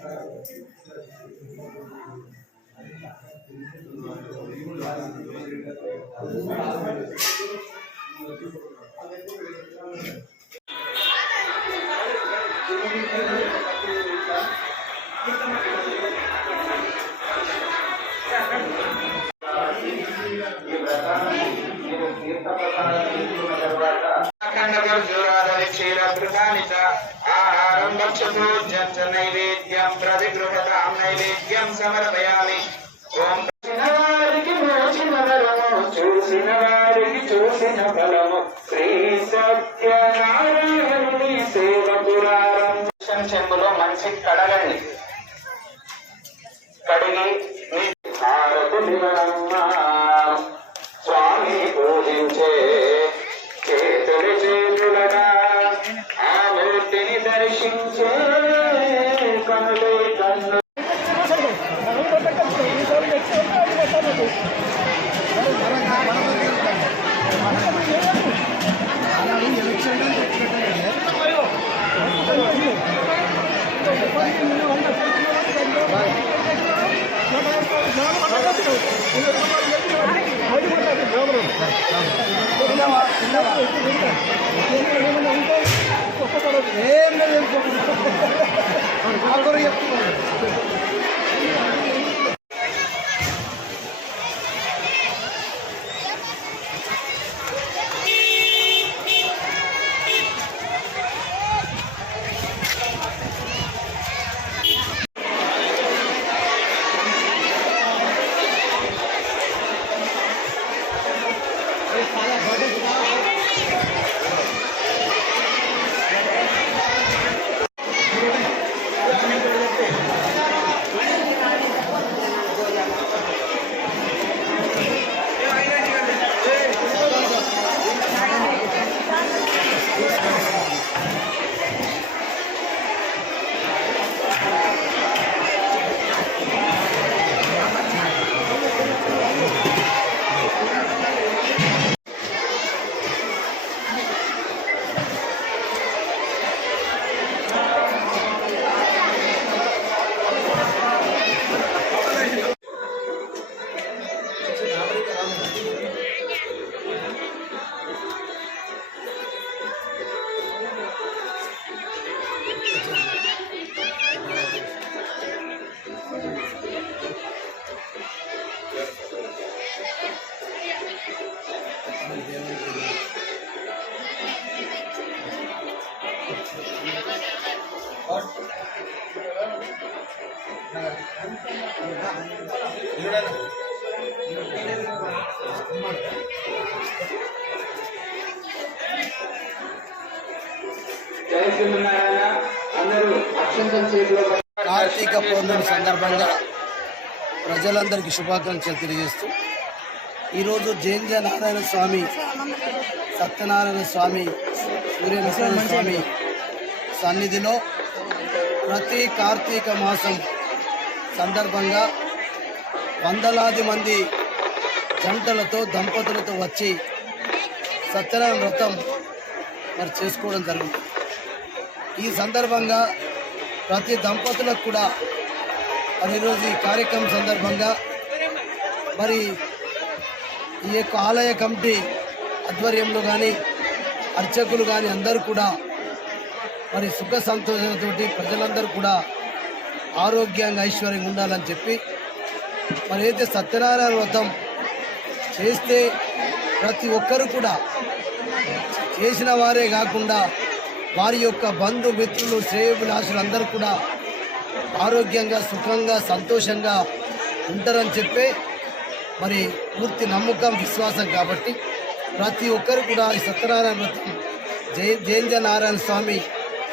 Gracias. సమర్పయామి ఓం చూసిన వారికి చూసిన ఫలము శ్రీ సత్యనారాయణుని సేవకులారం చెంబులో మంచి కడగండి. కడిగి మీ స్వామి పూజించే చేతుడి చేతులగా ఆ మూర్తిని దర్శించే করে కార్తీక పౌర్ణమి సందర్భంగా ప్రజలందరికీ శుభాకాంక్షలు తెలియజేస్తూ ఈరోజు జయంజ నారాయణ స్వామి సత్యనారాయణ స్వామి సూర్యనారాయణ స్వామి సన్నిధిలో ప్రతి కార్తీక మాసం సందర్భంగా వందలాది మంది జంటలతో దంపతులతో వచ్చి సత్యనారాయణ వ్రతం మరి చేసుకోవడం జరుగుతుంది. ఈ సందర్భంగా ప్రతి దంపతులకు కూడా మరి ఈరోజు ఈ కార్యక్రమం సందర్భంగా మరి ఈ యొక్క ఆలయ కమిటీ ఆధ్వర్యంలో కానీ అర్చకులు కానీ అందరూ కూడా మరి సుఖ సంతోషంతో ప్రజలందరూ కూడా ఆరోగ్యంగా ఐశ్వర్యంగా ఉండాలని చెప్పి మరి అయితే సత్యనారాయణ వ్రతం చేస్తే ప్రతి ఒక్కరు కూడా చేసిన వారే కాకుండా వారి యొక్క బంధుమిత్రులు మిత్రులు అందరూ కూడా ఆరోగ్యంగా సుఖంగా సంతోషంగా ఉంటారని చెప్పే మరి పూర్తి నమ్మకం విశ్వాసం కాబట్టి ప్రతి ఒక్కరు కూడా ఈ సత్యనారాయణ వ్రతం జయ జయంజ నారాయణ స్వామి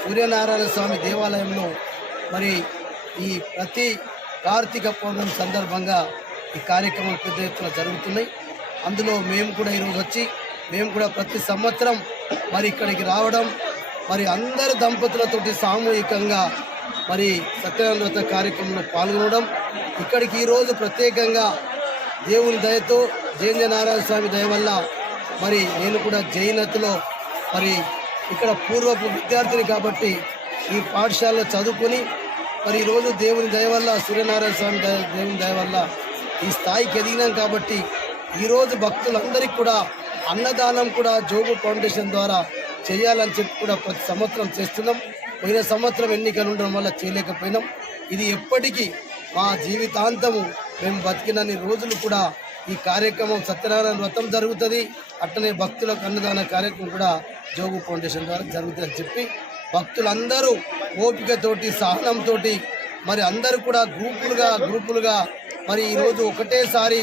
సూర్యనారాయణ స్వామి దేవాలయంలో మరి ఈ ప్రతి కార్తీక పౌర్ణమి సందర్భంగా ఈ కార్యక్రమాలు పెద్ద ఎత్తున జరుగుతున్నాయి. అందులో మేము కూడా ఈరోజు వచ్చి మేము కూడా ప్రతి సంవత్సరం మరి ఇక్కడికి రావడం మరి అందరి దంపతులతోటి సామూహికంగా మరి సత్యనారాయణ కార్యక్రమంలో పాల్గొనడం ఇక్కడికి ఈరోజు ప్రత్యేకంగా దేవుని దయతో జయంజ నారాయణ స్వామి దయ వల్ల మరి నేను కూడా జైనత్లో మరి ఇక్కడ పూర్వపు విద్యార్థిని కాబట్టి ఈ పాఠశాలలో చదువుకొని మరి ఈరోజు దేవుని దయ వల్ల సూర్యనారాయణ స్వామి దయ దేవుని దయ వల్ల ఈ స్థాయికి ఎదిగినాం కాబట్టి ఈరోజు భక్తులందరికీ కూడా అన్నదానం కూడా జోగు ఫౌండేషన్ ద్వారా చేయాలని చెప్పి కూడా ప్రతి సంవత్సరం చేస్తున్నాం. పోయిన సంవత్సరం ఎన్నికలు ఉండడం వల్ల చేయలేకపోయినాం. ఇది ఎప్పటికీ మా జీవితాంతము. మేము బతికినన్ని రోజులు కూడా ఈ కార్యక్రమం సత్యనారాయణ వ్రతం జరుగుతుంది. అట్టనే భక్తులకు అన్నదాన కార్యక్రమం కూడా జోగు ఫౌండేషన్ ద్వారా జరుగుతుందని చెప్పి భక్తులందరూ ఓపికతోటి సహనంతో మరి అందరూ కూడా గ్రూపులుగా గ్రూపులుగా మరి ఈరోజు ఒకటేసారి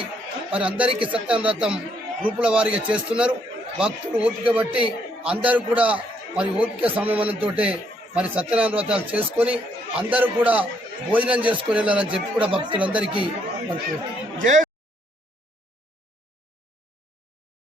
మరి అందరికీ సత్యనారాయణ వ్రతం గ్రూపుల వారిగా చేస్తున్నారు. భక్తులు ఓపిక బట్టి అందరూ కూడా మరి ఓపిక సమయంతో మరి సత్యనారాయణ వ్రతాలు చేసుకొని అందరూ కూడా భోజనం చేసుకుని వెళ్ళాలని చెప్పి కూడా భక్తులందరికీ మనకు